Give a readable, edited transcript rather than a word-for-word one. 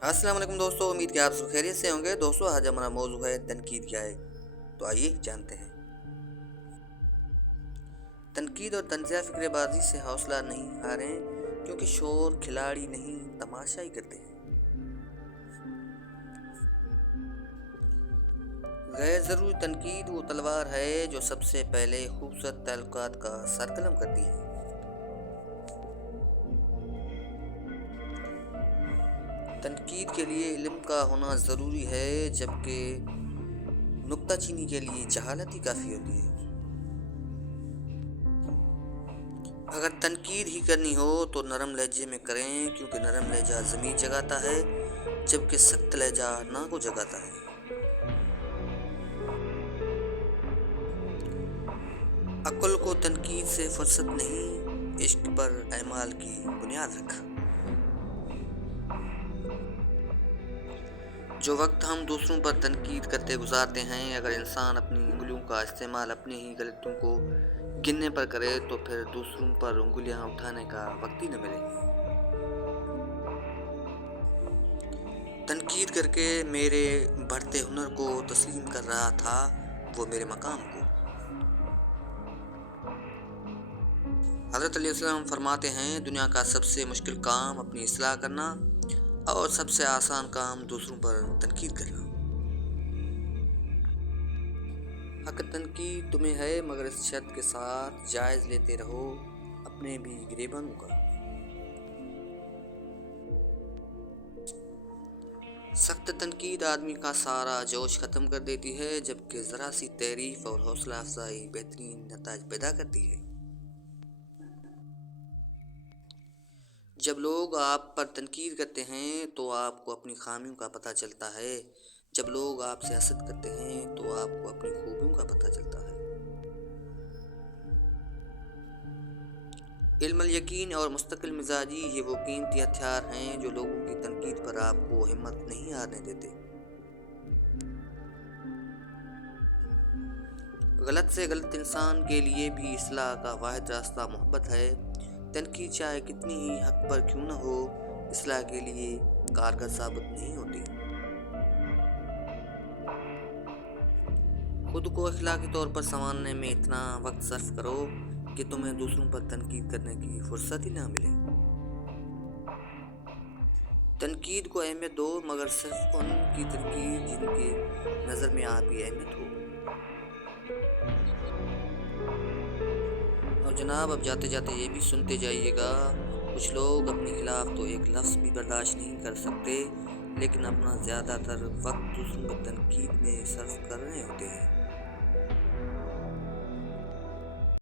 अस्सलाम वालेकुम दोस्तों, उम्मीद कि आप सब खैरियत से होंगे। दोस्तों, आज हमारा मौजू है तनकीद क्या है। तो आइए जानते हैं। तनकीद और तंज़िया फ़िक्रेबाज़ी से हौसला नहीं हारें, क्योंकि शोर खिलाड़ी नहीं तमाशा ही करते हैं। गैर ज़रूरी तनकीद वो तलवार है जो सबसे पहले खूबसूरत ताल्लुकात का सरकलम करती है। तनकीद के लिए इल्म का होना ज़रूरी है, जबकि नुक्ताचीनी के लिए जहालत ही काफ़ी होती है। अगर तनकीद ही करनी हो तो नरम लहजे में करें, क्योंकि नरम लहजा ज़मीर जगाता है, जबकि सख्त लहजा ना को जगाता है। अक्ल को तनकीद से फुर्सत नहीं, इश्क पर एमाल की बुनियाद रखा। जो वक्त हम दूसरों पर तनकीद करते गुजारते हैं, अगर इंसान अपनी उंगलियों का इस्तेमाल अपनी ही गलतियों को गिनने पर करे तो फिर दूसरों पर उंगलियां उठाने का वक्त ही न मिले। तनकीद करके मेरे बढ़ते हुनर को तस्लीम कर रहा था वो मेरे मकाम को। हज़रत अली अलैहिस्सलाम फरमाते हैं, दुनिया का सबसे मुश्किल काम अपनी इस्लाह करना और सबसे आसान काम दूसरों पर तनकीद करना। हक तनकीद तुम्हें है, मगर इस शर्त के साथ जायज़ लेते रहो अपने भी गिरेबानों का। सख्त तनकीद आदमी का सारा जोश ख़त्म कर देती है, जबकि ज़रा सी तारीफ़ और हौसला अफजाई बेहतरीन नताज पैदा करती है। जब लोग आप पर तनकीद करते हैं तो आपको अपनी खामियों का पता चलता है। जब लोग आपसे हसद करते हैं तो आपको अपनी खूबियों का पता चलता है। इल्म यकीन और मुस्तकिल मिजाजी ये वो कीमती हथियार हैं जो लोगों की तनकीद पर आपको हिम्मत नहीं हारने देते। गलत से गलत इंसान के लिए भी इस्लाह का वाहिद रास्ता मोहब्बत है। तनकीद चाहे कितनी ही हक पर क्यों न हो, इस्लाह के लिए कारगर साबित नहीं होती। खुद को अखलाकी तौर पर संवारने में इतना वक्त सर्फ करो कि तुम्हें दूसरों पर तनकीद करने की फुर्सत ही ना मिले। तनकीद को अहमियत दो, मगर सिर्फ उन की तनकीद जिनकी नज़र में आपकी अहमियत हो। और जनाब, अब जाते जाते ये भी सुनते जाइएगा, कुछ लोग अपने खिलाफ तो एक लफ्ज़ भी बर्दाश्त नहीं कर सकते, लेकिन अपना ज़्यादातर वक्त दूसरों पर तनकीद में सर्फ कर रहे होते हैं।